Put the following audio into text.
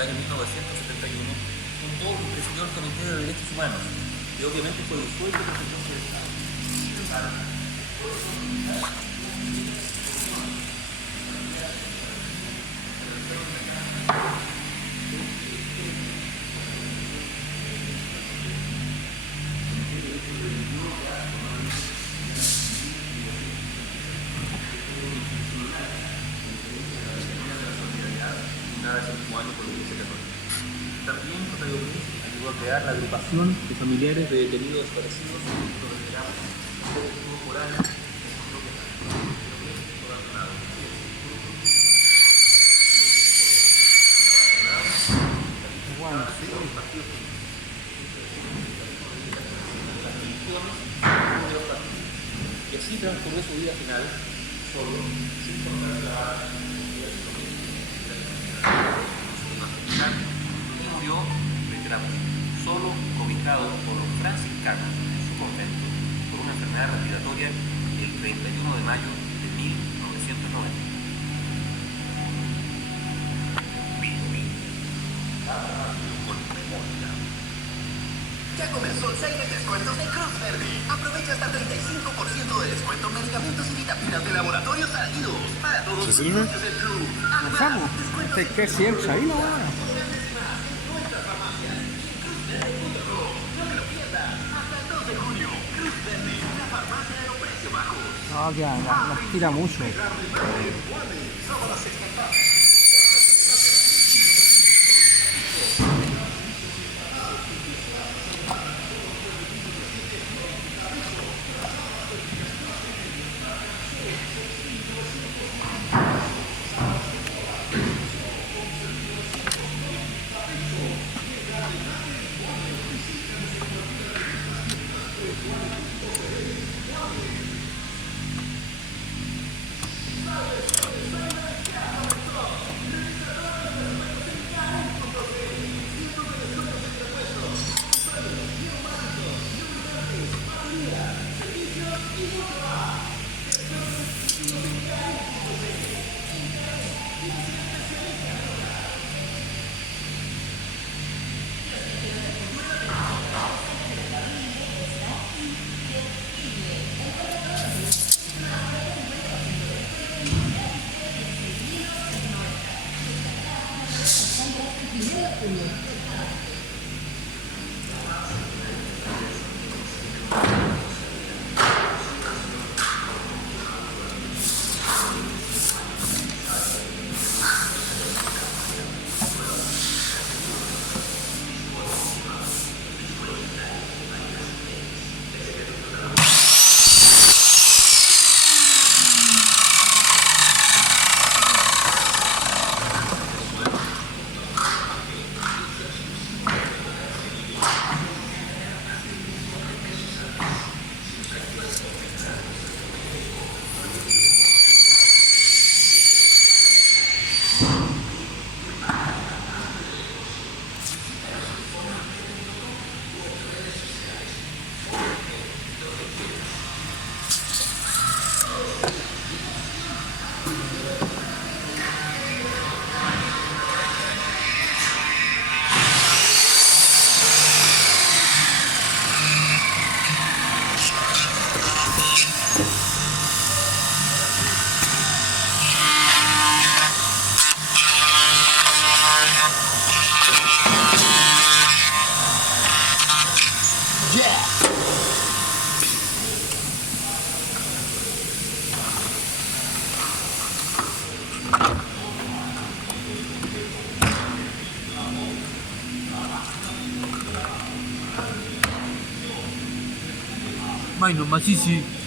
el año 1971 fundó y presidió el Comité de Derechos Humanos, que obviamente fue disuelto por el Consejo de Estado. Hace 5 años por la Iglesia Católica. También José Domínguez ayudó a crear la agrupación de familiares de detenidos desaparecidos por años. Bueno, sí. Y así transcurrió su vida final solo, sin tocar la y murió, reiteramos, solo, cobijado por los franciscanos en su convento por una enfermedad respiratoria el 31 de mayo de 1990. Ya comenzó el sale de descuentos de Cruz Verde. Aprovecha hasta 35% de descuento en medicamentos y vitaminas de laboratorios salidos. Para todos los sirve? socios del club. Nos vamos. Te que siempre ahí no va. Nuestra farmacia. Cruzverde.com. No te lo pierdas. Hasta el 2 de junio. Cruz Verde. La farmacia de los precios bajos. No, ya, nos tira mucho. Maino Masisi.